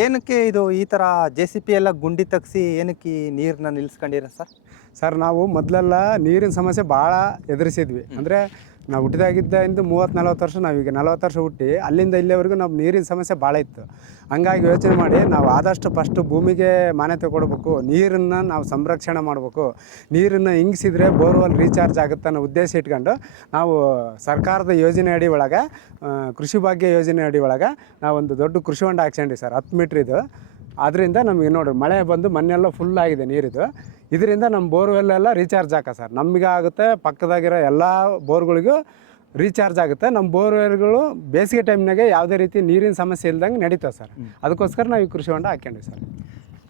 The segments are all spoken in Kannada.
ಏನಕ್ಕೆ ಇದು ಈ ಥರ JCP ಎಲ್ಲ ಗುಂಡಿ ತೆಗ್ಸಿ ಏನಕ್ಕೆ ಈ ನೀರನ್ನ ನಿಲ್ಲಿಸ್ಕೊಂಡಿರ ಸರ್? ಸರ್ ನಾವು ಮೊದಲೆಲ್ಲ ನೀರಿನ ಸಮಸ್ಯೆ ಭಾಳ ಎದುರಿಸಿದ್ವಿ. ಅಂದರೆ ನಾವು ಹುಟ್ಟಿದಾಗಿದ್ದರಿಂದ 30-40 ವರ್ಷ, ನಾವೀಗ 40 ವರ್ಷ ಹುಟ್ಟಿ ಅಲ್ಲಿಂದ ಇಲ್ಲಿವರೆಗೂ ನಮ್ಮ ನೀರಿನ ಸಮಸ್ಯೆ ಭಾಳ ಇತ್ತು. ಹಂಗಾಗಿ ಯೋಚನೆ ಮಾಡಿ ನಾವು ಆದಷ್ಟು ಫಸ್ಟು ಭೂಮಿಗೆ ಮಾನ್ಯತೆ ಕೊಡಬೇಕು, ನೀರನ್ನು ನಾವು ಸಂರಕ್ಷಣೆ ಮಾಡಬೇಕು, ನೀರನ್ನು ಇಂಗಿಸಿದ್ರೆ ಬೋರ್ವೆಲ್ ರೀಚಾರ್ಜ್ ಆಗುತ್ತೆ ಅನ್ನೋ ಉದ್ದೇಶ ಇಟ್ಕೊಂಡು ನಾವು ಸರ್ಕಾರದ ಯೋಜನೆ ಅಡಿ ಒಳಗೆ ಕೃಷಿ ಭಾಗ್ಯ ಯೋಜನೆ ಅಡಿ ಒಳಗೆ ನಾವೊಂದು ದೊಡ್ಡ ಕೃಷಿ ಹೊಂಡ ಹಾಕ್ಸ್ಕೊಂಡ್ವಿ ಸರ್, 10 ಮೀಟ್ರ್ ಇದು. ಅದರಿಂದ ನಮಗೆ ನೋಡಿರಿ ಮಳೆ ಬಂದು ಮನೆಯೆಲ್ಲ ಫುಲ್ ಆಗಿದೆ ನೀರಿದು. ಇದರಿಂದ ನಮ್ಮ ಬೋರ್ವೆಲ್ಲೆಲ್ಲ ರೀಚಾರ್ಜ್ ಆಗ ಸರ್, ನಮಗೆ ಆಗುತ್ತೆ, ಪಕ್ಕದಾಗಿರೋ ಎಲ್ಲ ಬೋರ್ಗಳಿಗೂ ರೀಚಾರ್ಜ್ ಆಗುತ್ತೆ. ನಮ್ಮ ಬೋರ್ವೆಲ್ಗಳು ಬೇಸಿಗೆ ಟೈಮ್ನಾಗೆ ಯಾವುದೇ ರೀತಿ ನೀರಿನ ಸಮಸ್ಯೆ ಇಲ್ದಂಗೆ ನಡೀತಾವೆ ಸರ್. ಅದಕ್ಕೋಸ್ಕರ ನಾವು ಈ ಕೃಷಿ ಹೊಂಡ ಹಾಕ್ಕೊಂಡ್ವಿ ಸರ್.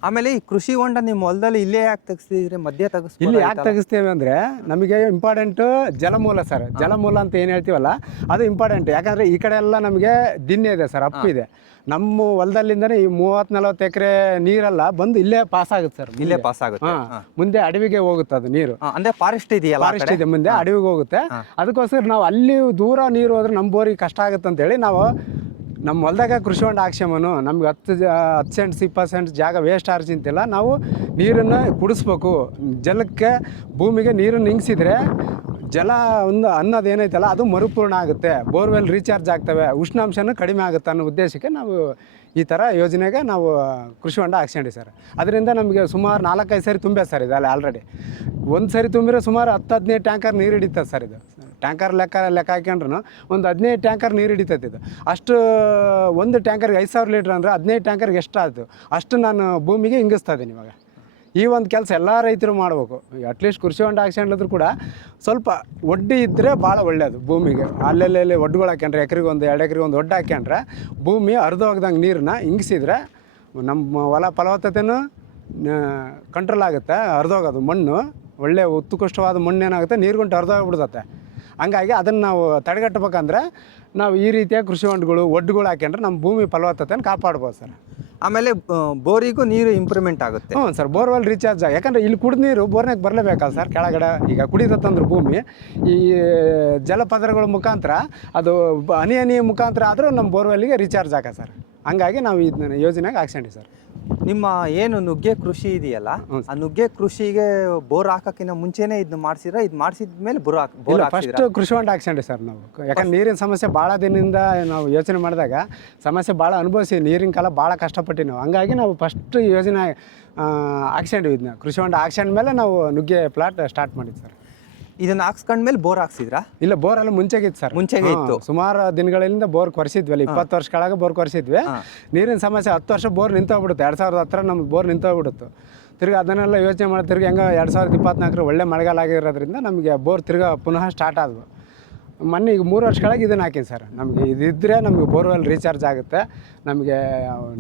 ಆಮೇಲೆ ಈ ಕೃಷಿ ಹೊಂಡ ನಿಮ್ಮ ಹೊಲದಲ್ಲಿ ಇಲ್ಲೇ ಯಾಕೆ ತೆಗಿಸ್ತಿದ್ರೆ ಮಧ್ಯ ಇಲ್ಲಿ ಯಾಕೆ ತೆಗಿಸ್ತೇವೆ ಅಂದರೆ ನಮಗೆ ಇಂಪಾರ್ಟೆಂಟು ಜಲಮೂಲ ಸರ್. ಜಲಮೂಲ ಅಂತ ಏನು ಹೇಳ್ತೀವಲ್ಲ ಅದು ಇಂಪಾರ್ಟೆಂಟ್. ಯಾಕಂದರೆ ಈ ಕಡೆ ಎಲ್ಲ ನಮಗೆ ದಿನ್ನೆ ಇದೆ ಸರ್, ಅಪ್ಪಿದೆ. ನಮ್ಮ ಹೊಲದಲ್ಲಿಂದನೇ ಈ 30-40 ಎಕರೆ ನೀರೆಲ್ಲ ಬಂದು ಇಲ್ಲೇ ಪಾಸ್ ಆಗುತ್ತೆ ಸರ್. ಇಲ್ಲೇ ಪಾಸ್ ಆಗುತ್ತೆ, ಮುಂದೆ ಅಡವಿಗೆ ಹೋಗುತ್ತೆ ಅದು ನೀರು. ಅಂದ್ರೆ ಫಾರೆಸ್ಟ್ ಇದೆಯಲ್ಲ, ಫಾರೆಸ್ಟ್ ಇದೆ, ಮುಂದೆ ಅಡವಿಗೆ ಹೋಗುತ್ತೆ. ಅದಕ್ಕೋಸ್ಕರ ನಾವು ಅಲ್ಲಿ ದೂರ ನೀರು ಹೋದ್ರೆ ನಮ್ಮ ಬೋರಿಗೆ ಕಷ್ಟ ಆಗುತ್ತೆ ಅಂತೇಳಿ ನಾವು ನಮ್ಮ ಹೊಲದಾಗ ಕೃಷಿ ಹೊಂಡ ಹಾಕ್ಸ್ಯಮನು. ನಮ್ಗೆ 10 ಸೆಂಟ್ಸ್ 20 ಸೆಂಟ್ಸ್ ಜಾಗ ವೇಸ್ಟ್ ಆರ್ಜಿಂತಿಲ್ಲ. ನಾವು ನೀರನ್ನು ಕುಡಿಸ್ಬೇಕು, ಜಲಕ್ಕೆ ಭೂಮಿಗೆ ನೀರನ್ನು ಇಂಗಿಸಿದ್ರೆ ಜಲ ಒಂದು ಅನ್ನೋದು ಏನೈತಲ್ಲ ಅದು ಮರುಪೂರ್ಣ ಆಗುತ್ತೆ, ಬೋರ್ವೆಲ್ ರೀಚಾರ್ಜ್ ಆಗ್ತವೆ, ಉಷ್ಣಾಂಶನೂ ಕಡಿಮೆ ಆಗುತ್ತೆ ಅನ್ನೋ ಉದ್ದೇಶಕ್ಕೆ ನಾವು ಈ ಥರ ಯೋಜನೆಗೆ ನಾವು ಕೃಷಿ ಹೊಂಡ ಹಾಕ್ಸ್ಕೊಂಡ್ವಿ ಸರ್. ಅದರಿಂದ ನಮಗೆ ಸುಮಾರು 4-5 ಸರಿ ತುಂಬೆ ಸರ್ ಇದಲ್ಲ. ಆಲ್ರೆಡಿ ಒಂದು ಸರಿ ತುಂಬಿದ್ರೆ ಸುಮಾರು 10-15 ಟ್ಯಾಂಕರ್ ನೀರು ಹಿಡಿತದೆ ಸರ್. ಇದು ಟ್ಯಾಂಕರ್ ಲೆಕ್ಕ ಹಾಕ್ಯಂಡ್ರು ಒಂದು 15 ಟ್ಯಾಂಕರ್ ನೀರು ಹಿಡಿತೈತೆ ಇದು. ಅಷ್ಟು ಒಂದು ಟ್ಯಾಂಕರ್ಗೆ 5000 ಲೀಟ್ರ್ ಅಂದರೆ 15 ಟ್ಯಾಂಕರ್ಗೆ ಎಷ್ಟಾಯಿತು ಅಷ್ಟು ನಾನು ಭೂಮಿಗೆ ಇಂಗಿಸ್ತಾ ಇದ್ದೀನಿ ಇವಾಗ. ಈ ಒಂದು ಕೆಲಸ ಎಲ್ಲ ರೈತರು ಮಾಡಬೇಕು. ಅಟ್ಲೀಸ್ಟ್ ಕೃಷಿ ಹೊಂಡ ಹಾಕ್ಸ್ಕೊಂಡ್ರು ಕೂಡ ಸ್ವಲ್ಪ ಒಡ್ಡಿ ಇದ್ದರೆ ಭಾಳ ಒಳ್ಳೆಯದು ಭೂಮಿಗೆ. ಅಲ್ಲೆಲ್ಲಿ ಒಡ್ಡುಗಳು ಹಾಕ್ಯಂಡ್ರೆ ಎಕರೆಗೆ 1-2 ಎಕರೆಗೆ ಒಂದು ಒಡ್ಡು ಹಾಕ್ಯಂಡ್ರೆ ಭೂಮಿ ಹರಿದೋಗ್ದಂಗೆ ನೀರನ್ನ ಇಂಗಿಸಿದ್ರೆ ನಮ್ಮ ಹೊಲ ಫಲವತ್ತತೆಯೂ ಕಂಟ್ರೋಲ್ ಆಗುತ್ತೆ. ಹರಿದೋಗೋದು ಮಣ್ಣು ಒಳ್ಳೆಯ ಉತ್ಕೃಷ್ಟವಾದ ಮಣ್ಣು ಏನಾಗುತ್ತೆ, ನೀರುಗುಂಟು ಹರಿದೋಗ್ಬಿಡ್ತತೆ. ಹಂಗಾಗಿ ಅದನ್ನು ನಾವು ತಡೆಗಟ್ಟಬೇಕಂದ್ರೆ ನಾವು ಈ ರೀತಿಯ ಕೃಷಿ ಹೊಂಡಗಳು ಒಡ್ಡುಗಳು ಹಾಕ್ಯಂಡ್ರೆ ನಮ್ಮ ಭೂಮಿ ಫಲವತ್ತತೆಯನ್ನು ಕಾಪಾಡ್ಬೋದು ಸರ್. ಆಮೇಲೆ ಬೋರಿಗೂ ನೀರು ಇಂಪ್ರೂವ್ಮೆಂಟ್ ಆಗುತ್ತೆ. ಹ್ಞೂ ಸರ್, ಬೋರ್ವೆಲ್ ರೀಚಾರ್ಜ್ ಆಗಿ. ಯಾಕಂದರೆ ಇಲ್ಲಿ ಕುಡಿದ ನೀರು ಬೋರ್ನಾಗ ಬರಲೇಬೇಕಲ್ಲ ಸರ್. ಕೆಳಗಡೆ ಈಗ ಕುಡಿತಂದ್ರೆ ಭೂಮಿ ಈ ಜಲಪದರಗಳ ಮುಖಾಂತರ ಅದು ಹನಿ ಮುಖಾಂತರ ಆದರೂ ನಮ್ಮ ಬೋರ್ವೆಲ್ಗೆ ರೀಚಾರ್ಜ್ ಆಗ ಸರ್. ಹಂಗಾಗಿ ನಾವು ಇದನ್ನ ಯೋಜನೆಗೆ ಹಾಕ್ಸ್ಕೊಂಡ್ವಿ ಸರ್. ನಿಮ್ಮ ಏನು ನುಗ್ಗೆ ಕೃಷಿ ಇದೆಯಲ್ಲ, ಆ ನುಗ್ಗೆ ಕೃಷಿಗೆ ಬೋರ್ ಹಾಕೋಕ್ಕಿಂತ ಮುಂಚೆನೇ ಇದನ್ನ ಮಾಡಿಸಿದ್ರೆ, ಇದು ಮಾಡಿಸಿದ್ಮೇಲೆ ಬೋರ್ ಫಸ್ಟ್ ಕೃಷಿ ಹೊಂಡ ಹಾಕ್ಸ್ಕೊಂಡ್ವಿ ಸರ್ ನಾವು. ಯಾಕಂದ್ರೆ ನೀರಿನ ಸಮಸ್ಯೆ ಭಾಳ ದಿನದಿಂದ ನಾವು ಯೋಚನೆ ಮಾಡಿದಾಗ ಸಮಸ್ಯೆ ಭಾಳ ಅನುಭವಿಸಿ ನೀರಿನ ಕಾಲ ಭಾಳ ಕಷ್ಟಪಟ್ಟು ನಾವು. ಹಂಗಾಗಿ ನಾವು ಫಸ್ಟ್ ಯೋಜನೆ ಹಾಕ್ಸ್ಕೊಂಡ್ವಿ. ಇದನ್ನ ಕೃಷಿ ಹೊಂಡ ಹಾಕ್ಸ್ಕೊಂಡ್ಮೇಲೆ ನಾವು ನುಗ್ಗೆ ಪ್ಲಾಟ್ ಸ್ಟಾರ್ಟ್ ಮಾಡಿದ್ವಿ ಸರ್. ಇದನ್ನ ಹಾಕ್ಸ್ಕೊಂಡ್ಮೇಲೆ ಬೋರ್ ಹಾಕ್ಸಿದ್ರಾ? ಇಲ್ಲ, ಬೋರ್ ಎಲ್ಲ ಮುಂಚೆಗೆ ಇತ್ತು ಸರ್. ಮುಂಚೆಗೆ ಇತ್ತು. ಸುಮಾರು ದಿನಗಳಿಂದ ಬೋರ್ ಕೊರೆಸಿದ್ವಿ. 20 ವರ್ಷ ಕೆಳಗೆ ಬೋರ್ ಕೊರೆಸಿದ್ವಿ. ನೀರಿನ ಸಮಸ್ಯೆ 10 ವರ್ಷ ಬೋರ್ ನಿಂತೋಗ್ಬಿಡುತ್ತೆ. 2010 ನಮ್ಮ ಬೋರ್ ನಿಂತೋಗ್ಬಿಡುತ್ತೆ. ತಿರ್ಗಿ ಅದನ್ನೆಲ್ಲ ಯೋಚನೆ ಮಾಡಿ ತಿರ್ಗಿ ಹೆಂಗೆ 2024 ಒಳ್ಳೆ ಮಳೆಗಾಲ ಆಗಿರೋದ್ರಿಂದ ನಮಗೆ ಬೋರ್ ತಿರ್ಗಿ ಪುನಃ ಸ್ಟಾರ್ಟ್ ಆದವು. ಮೊನ್ನೆ ಈಗ 3 ವರ್ಷ ಕೆಳಗೆ ಇದನ್ನು ಹಾಕಿನಿ ಸರ್. ನಮಗೆ ಇದಿದ್ದರೆ ನಮಗೆ ಬೋರ್ವೆಲ್ ರೀಚಾರ್ಜ್ ಆಗುತ್ತೆ, ನಮಗೆ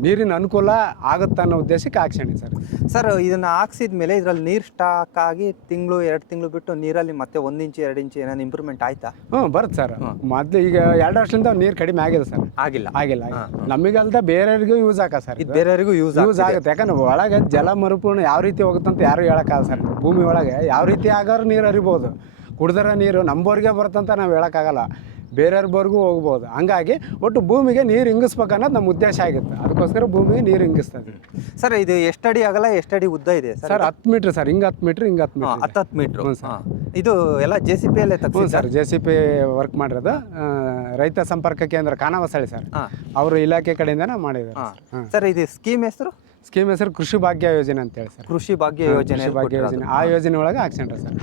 ನೀರಿನ ಅನುಕೂಲ ಆಗುತ್ತೆ ಅನ್ನೋ ಉದ್ದೇಶಕ್ಕೆ ಹಾಕ್ಸ್ಕೊಂಡಿ ಸರ್. ಸರ್, ಇದನ್ನು ಹಾಕ್ಸಿದ ಮೇಲೆ ಇದರಲ್ಲಿ ನೀರು ಸ್ಟಾಕ್ ಆಗಿ 1-2 ತಿಂಗಳು ಬಿಟ್ಟು ನೀರಲ್ಲಿ ಮತ್ತೆ 1 ಇಂಚು 2 ಇಂಚು ಏನಾದ್ರು ಇಂಪ್ರೂವ್ಮೆಂಟ್ ಆಯ್ತಾ? ಬರುತ್ತೆ ಸರ್. ಮೊದಲು ಈಗ 2 ವರ್ಷದಿಂದ ನೀರು ಕಡಿಮೆ ಆಗಿದೆ ಸರ್. ಆಗಿಲ್ಲ ನಮಗಲ್ದ ಬೇರೆಯವ್ರಿಗೂ ಯೂಸ್ ಆಗ ಸರ್. ಇದು ಬೇರೆಯವ್ರಿಗೂ ಯೂಸ್ ಆಗುತ್ತೆ. ಯಾಕಂದ್ರೆ ಒಳಗೆ ಜಲ ಮರುಪೂರ್ಣ ಯಾವ ರೀತಿ ಹೋಗುತ್ತೆ ಅಂತ ಯಾರು ಹೇಳೋಕ್ಕಾಗಲ್ಲ ಸರ್. ಭೂಮಿ ಒಳಗೆ ಯಾವ ರೀತಿ ಆಗಾರು ನೀರು ಹರಿಬೋದು. ಕುಡಿದ್ರೆ ನೀರು ನಮ್ಮಬೋರ್ಗೆ ಬರುತ್ತಂತ ನಾವು ಹೇಳೋಕ್ಕಾಗಲ್ಲ, ಬೇರೆಯವ್ರ ಬೋರ್ಗೂ ಹೋಗ್ಬೋದು. ಹಂಗಾಗಿ ಒಟ್ಟು ಭೂಮಿಗೆ ನೀರು ಇಂಗಿಸ್ಬೇಕನ್ನೋದು ನಮ್ಮ ಉದ್ದೇಶ ಆಗುತ್ತೆ. ಅದಕ್ಕೋಸ್ಕರ ಭೂಮಿಗೆ ನೀರು ಇಂಗಿಸ್ತದೆ ಸರ್. ಇದು ಎಷ್ಟಡಿ ಆಗಲ್ಲ, ಎಷ್ಟಡಿ ಉದ್ದ ಇದೆ ಸರ್? 10 metre sir. ಹಿಂಗೆ 10 ಮೀಟ್ರ್, ಹಿಂಗೆ 10 ಮೀಟ್ರ್. 10 ಮೀಟ್ರ್ ಇದು ಎಲ್ಲ JCP ಅಲ್ಲೇ ತಗ್ಸಿ ಸರ್. JCP ವರ್ಕ್ ಮಾಡಿರೋದು ರೈತ ಸಂಪರ್ಕ ಕೇಂದ್ರ ಖಾನಾವಸಳ್ಳಿ ಸರ್. ಅವರು ಇಲಾಖೆ ಕಡೆಯಿಂದನೇ ಮಾಡಿದ್ದಾರೆ ಸರ್. ಇದು ಸ್ಕೀಮ್ ಹೆಸರು ಕೃಷಿ ಭಾಗ್ಯ ಯೋಜನೆ ಅಂತ ಹೇಳಿ ಸರ್. ಕೃಷಿ ಭಾಗ್ಯ ಯೋಜನೆ. ಆ ಯೋಜನೆ ಒಳಗೆ ಹಾಕ್ಸ್ಕೊಂಡ್ರೆ ಸರ್.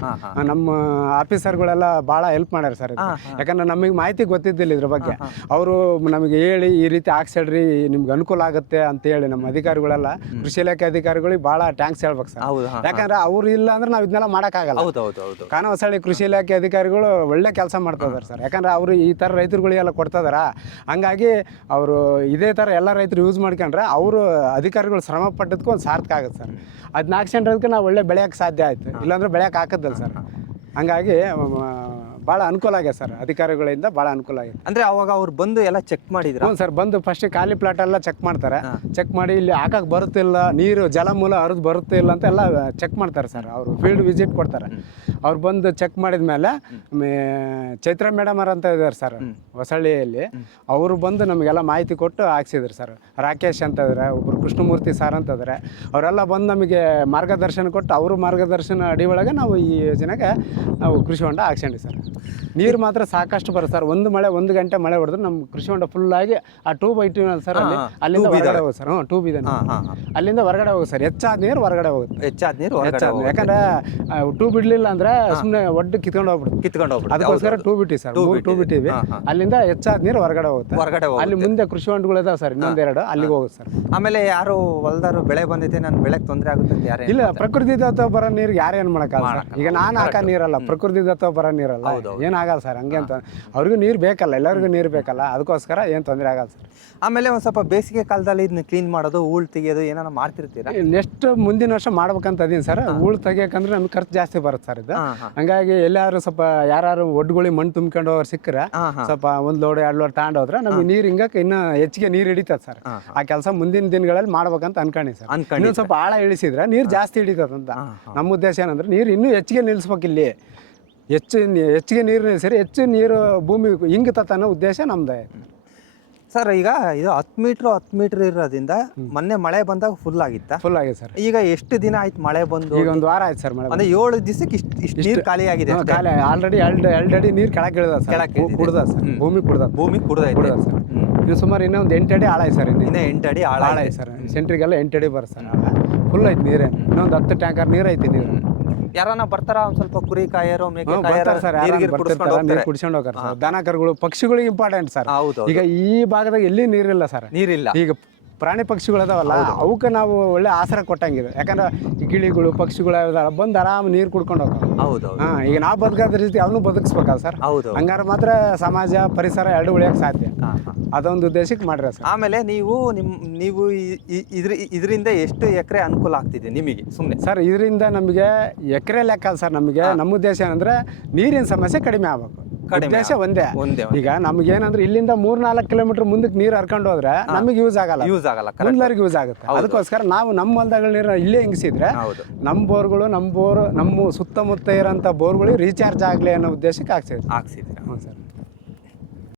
ನಮ್ಮ ಆಫೀಸರ್ಗಳೆಲ್ಲ ಭಾಳ ಹೆಲ್ಪ್ ಮಾಡ್ಯಾರ ಸರ್. ಯಾಕಂದ್ರೆ ನಮಗೆ ಮಾಹಿತಿ ಗೊತ್ತಿದ್ದಿಲ್ಲ ಇದ್ರ ಬಗ್ಗೆ. ಅವರು ನಮಗೆ ಹೇಳಿ ಈ ರೀತಿ ಹಾಕ್ಸ್ಯಾಡ್ರಿ, ನಿಮ್ಗೆ ಅನುಕೂಲ ಆಗುತ್ತೆ ಅಂತ ಹೇಳಿ ನಮ್ಮ ಅಧಿಕಾರಿಗಳೆಲ್ಲ, ಕೃಷಿ ಇಲಾಖೆ ಅಧಿಕಾರಿಗಳಿಗೆ ಭಾಳ ಟ್ಯಾಂಕ್ಸ್ ಹೇಳ್ಬೇಕು ಸರ್. ಯಾಕಂದ್ರೆ ಅವ್ರು ಇಲ್ಲ ಅಂದ್ರೆ ನಾವು ಇದನ್ನೆಲ್ಲ ಮಾಡೋಕ್ಕಾಗಲ್ಲ. ಖಾನಾವಸಳ್ಳಿ ಕೃಷಿ ಇಲಾಖೆ ಅಧಿಕಾರಿಗಳು ಒಳ್ಳೆ ಕೆಲಸ ಮಾಡ್ತಾ ಇದಾರೆ ಸರ್. ಯಾಕಂದ್ರೆ ಅವರು ಈ ಥರ ರೈತರುಗಳಿಗೆಲ್ಲ ಕೊಡ್ತಾ ಇದಾರ. ಹಂಗಾಗಿ ಅವರು ಇದೇ ಥರ ಎಲ್ಲ ರೈತರು ಯೂಸ್ ಮಾಡ್ಕೊಂಡ್ರೆ ಅವರು ಅಧಿಕಾರಿಗಳು ಶ್ರಮ ಪಟ್ಟದಕ್ಕೂ ಒಂದು ಸಾರ್ಥಕ ಆಗುತ್ತೆ ಸರ್. ಅದನ್ನ ಹಾಕ್ಸ್ಕೊಂಡ್ರದಕ್ಕೆ ನಾವು ಒಳ್ಳೆ ಬೆಳೆಯೋಕ್ಕೆ ಸಾಧ್ಯ ಆಯಿತು. ಇಲ್ಲಾಂದ್ರೆ ಬೆಳೆಯೋಕೆ ಹಾಕೋದಲ್ಲ ಸರ್. ಹಂಗಾಗಿ ಭಾಳ ಅನುಕೂಲ ಆಗಿದೆ ಸರ್, ಅಧಿಕಾರಿಗಳಿಂದ ಭಾಳ ಅನುಕೂಲ ಆಗಿದೆ. ಅಂದ್ರೆ ಅವಾಗ ಅವ್ರು ಬಂದು ಎಲ್ಲ ಚೆಕ್ ಮಾಡಿದ್ರ? ಹ್ಞೂ ಸರ್, ಬಂದು ಫಸ್ಟ್ ಖಾಲಿ ಪ್ಲಾಟ್ ಎಲ್ಲ ಚೆಕ್ ಮಾಡ್ತಾರೆ. ಚೆಕ್ ಮಾಡಿ ಇಲ್ಲಿ ಹಾಕಕ್ಕೆ ಬರುತ್ತಿಲ್ಲ, ನೀರು ಜಲಮೂಲ ಹರಿದು ಬರುತ್ತೆ ಇಲ್ಲ ಅಂತ ಎಲ್ಲ ಚೆಕ್ ಮಾಡ್ತಾರೆ ಸರ್. ಅವರು ಫೀಲ್ಡ್ ವಿಸಿಟ್ ಕೊಡ್ತಾರೆ. ಅವ್ರು ಬಂದು ಚೆಕ್ ಮಾಡಿದ ಮೇಲೆ ಚೈತ್ರ ಮೇಡಮ್ ಅಂತ ಇದ್ದಾರೆ ಸರ್ ಹೊಸಳ್ಳಿಯಲ್ಲಿ, ಅವರು ಬಂದು ನಮಗೆಲ್ಲ ಮಾಹಿತಿ ಕೊಟ್ಟು ಹಾಕ್ಸಿದ್ರು ಸರ್. ರಾಕೇಶ್ ಅಂತ ಇದ್ದಾರೆ, ಒಬ್ಬರು ಕೃಷ್ಣಮೂರ್ತಿ ಸರ್ ಅಂತ ಇದ್ದಾರೆ, ಅವರೆಲ್ಲ ಬಂದು ನಮಗೆ ಮಾರ್ಗದರ್ಶನ ಕೊಟ್ಟು ಅವರು ಮಾರ್ಗದರ್ಶನ ಅಡಿ ಒಳಗೆ ನಾವು ಈ ಯೋಜನೆಗೆ ನಾವು ಕೃಷಿ ಹೊಂಡ ಹಾಕ್ಸ್ಕೊಂಡ್ವಿ ಸರ್. ನೀರು ಮಾತ್ರ ಸಾಕಷ್ಟು ಬರುತ್ತೆ ಸರ್. ಒಂದು ಗಂಟೆ ಮಳೆ ಹೊಡೆದ್ರೆ ನಮ್ಮ ಕೃಷಿ ಹೊಂಡ ಫುಲ್ಲಾಗಿ ಆ ಟ್ಯೂಬ್ ಇಟ್ಟಿವಲ್ಲ ಸರ್, ಅಲ್ಲಿಂದ ಹೊರಗಡೆ ಹೋಗುತ್ತೆ ಸರ್. ಟ್ಯೂಬ್ ಇದೆ, ಅಲ್ಲಿಂದ ಹೊರಗಡೆ ಹೋಗುತ್ತೆ ಸರ್. ಹೆಚ್ಚಾದ ನೀರು ಹೊರಗಡೆ ಹೋಗುತ್ತೆ. ಹೆಚ್ಚಾದ ನೀರು ಯಾಕಂದ್ರೆ ಟ್ಯೂಬ್ ಇಡ್ಲಿಲ್ಲ ಅಂದ್ರೆ ಸುಮ್ಮನೆ ಒಡ್ಡು ಕಿತ್ಕೊಂಡು ಹೋಗ್ಬಿಡುತ್ತೆ. ಅದಕ್ಕೋಸ್ಕರ ಟ್ಯೂಬ್ ಇಟ್ಟಿ ಸರ್, ಟ್ಯೂಬ್ ಇಟ್ಟಿವಿ. ಅಲ್ಲಿಂದ ಹೆಚ್ಚಾದ ನೀರು ಹೊರಗಡೆ ಹೋಗುತ್ತೆ. ಅಲ್ಲಿ ಮುಂದೆ ಕೃಷಿ ಹೊಂಡಗಳು ಇದಾವೆ ಸರ್, ಇನ್ನೊಂದೆರಡು, ಅಲ್ಲಿಗೆ ಹೋಗುತ್ತೆ ಸರ್. ಆಮೇಲೆ ಯಾರು ಹೊಲ್ದಾರು ಬೆಳೆ ಬಂದಿದೆ, ನನ್ನ ಬೆಳೆಗೆ ತೊಂದರೆ ಆಗುತ್ತೆ ಅಂತ ಯಾರು? ಇಲ್ಲ, ಪ್ರಕೃತಿ ದತ್ತ ಬರೋ ನೀರಿಗೆ ಯಾರೇನು ಮಾಡೋಕ್ಕಲ್ಲ ಸರ್. ಈಗ ನಾನು ಹಾಕೋ ನೀರಲ್ಲ, ಪ್ರಕೃತಿ ದತ್ತ ಬರೋ ನೀರಲ್ಲ, ಏನಾಗಲ್ಲ ಸರ್. ಹಂಗೆ ಅಂತ ಅವ್ರಿಗೂ ನೀರು ಬೇಕಲ್ಲ, ಎಲ್ಲರಿಗೂ ನೀರು ಬೇಕಲ್ಲ, ಅದಕ್ಕೋಸ್ಕರ ಏನು ತೊಂದರೆ ಆಗಲ್ಲ ಸರ್. ಆಮೇಲೆ ಒಂದು ಸ್ವಲ್ಪ ಬೇಸಿಗೆ ಕಾಲದಲ್ಲಿ ಇದನ್ನ ಕ್ಲೀನ್ ಮಾಡೋದು, ಹೂಳು ತೆಗಿಯೋದು ಏನಾರ ಮಾಡ್ತಿರ್ತೀರಾ? ನೆಕ್ಸ್ಟ್ ಮುಂದಿನ ವರ್ಷ ಮಾಡ್ಬೇಕಂತ ಅದೀನಿ ಸರ್. ಹೂಳು ತೆಗಿಯೋಕಂದ್ರೆ ನಮ್ಗೆ ಖರ್ಚು ಜಾಸ್ತಿ ಬರುತ್ತೆ ಸರ್ ಇದು. ಹಂಗಾಗಿ ಎಲ್ಲಾರು ಸ್ವಲ್ಪ ಯಾರು ಒಡ್ಡುಗಳಿಗೆ ಮಣ್ಣು ತುಂಬ್ಕೊಂಡು ಹೋಗೋರು ಸಿಕ್ಕರೆ ಸ್ವಲ್ಪ ಒಂದು ಲೋಡ್ 2 ಲೋಡ್ ತಗೊಂಡೋದ್ರೆ ನಮ್ಗೆ ನೀರು ಹಿಂಗಕ್ಕೆ ಇನ್ನೂ ಹೆಚ್ಚಿಗೆ ನೀರು ಹಿಡಿತದೆ ಸರ್. ಆ ಕೆಲಸ ಮುಂದಿನ ದಿನಗಳಲ್ಲಿ ಮಾಡ್ಬೇಕಂತ ಅನ್ಕೊಂಡಿ ಸರ್. ಇನ್ನೊಂದು ಸ್ವಲ್ಪ ಆಳ ಇಳಿಸಿದ್ರೆ ನೀರು ಜಾಸ್ತಿ ಹಿಡಿತದಂತ ನಮ್ಮ ಉದ್ದೇಶ. ಏನಂದ್ರೆ ನೀರು ಇನ್ನೂ ಹೆಚ್ಚಿಗೆ ನಿಲ್ಲಿಸ್ಬೇಕು. ಇಲ್ಲಿ ಹೆಚ್ಚಿಗೆ ನೀರು ನಿಲ್ಲಿಸಿದ್ರೆ ಹೆಚ್ಚು ನೀರು ಭೂಮಿ ಹಿಂಗತ್ತ ಅನ್ನೋ ಉದ್ದೇಶ ನಮ್ದು ಸರ್. ಈಗ ಇದು 10 ಮೀಟರ್ ಇರೋದ್ರಿಂದ ಮೊನ್ನೆ ಮಳೆ ಬಂದಾಗ ಫುಲ್ ಆಗಿತ್ತ? ಫುಲ್ ಆಗಿದೆ ಸರ್. ಈಗ ಎಷ್ಟು ದಿನ ಆಯ್ತು ಮಳೆ ಬಂದು? ಈಗ 1 ವಾರ ಆಯ್ತು ಸರ್ ಮಳೆ. ಅಂದ್ರೆ 7 ದಿವಸಕ್ಕೆ ಇಷ್ಟು ನೀರು ಖಾಲಿ ಆಗಿದೆ. ಆಲ್ರೆಡಿ 2 ಅಡಿ ನೀರು ಕೆಳಗೆ ಇಳಿದ ಸರ್, ಕುಡ್ದ ಸರ್, ಭೂಮಿ ಕುಡ್ದ ಸರ್. ಇದು ಸುಮಾರು ಇನ್ನೊಂದು 8 ಅಡಿ ಆಳ ಐತೆ ಸರ್. ಇನ್ನು 8 ಅಡಿ ಆಳ ಐತೆ ಸರ್. ಸೆಂಟ್ರಿಗೆಲ್ಲ 8 ಅಡಿ ಬರುತ್ತೆ ಸರ್. ಆಳ ಫುಲ್ ಐತೆ ನೀರೇ. ಇನ್ನೊಂದು 10 ಟ್ಯಾಂಕರ್ ನೀರು ಐತಿ. ನೀರು ಯಾರನ್ನ ಬರ್ತಾರ ಒಂದ್ ಸ್ವಲ್ಪ ಕುರಿ ಕಾಯರೋ ಮೇಕೆ ಸರ್, ನೀರು ಕುಡಿಸ್ಕೊಂಡು ಹೋಗ್ತಾರೆ ಸರ್. ದನ ಕರುಗಳು ಪಕ್ಷಿಗಳಿಗೆ ಇಂಪಾರ್ಟೆಂಟ್ ಸರ್. ಈಗ ಈ ಭಾಗದಾಗ ಎಲ್ಲಿ ನೀರಿಲ್ಲ ಸರ್. ನೀರಿಲ್ಲ. ಈಗ ಪ್ರಾಣಿ ಪಕ್ಷಿಗಳು ಅದಾವಲ್ಲ, ಅವಕ್ಕೆ ನಾವು ಒಳ್ಳೆ ಆಸರ ಕೊಟ್ಟಂಗಿದೆ. ಯಾಕಂದ್ರೆ ಈ ಗಿಳಿಗಳು ಪಕ್ಷಿಗಳು ಬಂದು ಆರಾಮ್ ನೀರು ಕುಡ್ಕೊಂಡು ಹೋಗ್ತಾವೆ. ಹೌದು. ಈಗ ನಾವು ಬದುಕೋದ್ರ ರೀತಿ ಅವನು ಬದುಕಿಸ್ಬೇಕಲ್ಲ ಸರ್. ಹೌದು. ಹಂಗಾರೆ ಮಾತ್ರ ಸಮಾಜ ಪರಿಸರ ಎರಡು ಉಳಿಯಕ್ಕೆ ಸಾಧ್ಯ. ಅದೊಂದು ಉದ್ದೇಶಕ್ಕೆ ಮಾಡ್ರಿ ಸರ್. ಆಮೇಲೆ ನೀವು ಇದರಿಂದ ಎಷ್ಟು ಎಕರೆ ಅನುಕೂಲ ಆಗ್ತಿದೆ ನಿಮಗೆ ಸುಮ್ಮನೆ? ಸರ್, ಇದರಿಂದ ನಮಗೆ ಎಕರೆ ಲೆಕ್ಕ ಅಲ್ಲ ಸರ್. ನಮಗೆ ನಮ್ಮ ಉದ್ದೇಶ ಏನಂದ್ರೆ ನೀರಿನ ಸಮಸ್ಯೆ ಕಡಿಮೆ ಆಗ್ಬೇಕು. ಉದ್ದೇಶ ಒಂದೇ. ಈಗ ನಮ್ಗೇನಂದ್ರೆ ಇಲ್ಲಿಂದ 3-4 ಕಿಲೋಮೀಟರ್ ಮುಂದಕ್ಕೆ ನೀರು ಹರ್ಕೊಂಡು ಹೋದ್ರೆ ನಮಗೆ ಯೂಸ್ ಆಗಲ್ಲ, ಮುಂದ್ಲರಿಗೆ ಯೂಸ್ ಆಗುತ್ತೆ. ಅದಕ್ಕೋಸ್ಕರ ನಾವು ನಮ್ಮ ಹೊಲದಾಗ ನೀರು ಇಲ್ಲೇ ಹಿಂಗಿಸಿದ್ರೆ ನಮ್ಮ ಬೋರ್ಗಳು, ನಮ್ಮ ಸುತ್ತಮುತ್ತ ಇರೋಂಥ ಬೋರ್ಗಳು ರೀಚಾರ್ಜ್ ಆಗಲಿ ಅನ್ನೋ ಉದ್ದೇಶಕ್ಕೆ ಹಾಕ್ಸಿದ್ವಿ. ಹ್ಞೂ ಸರ್.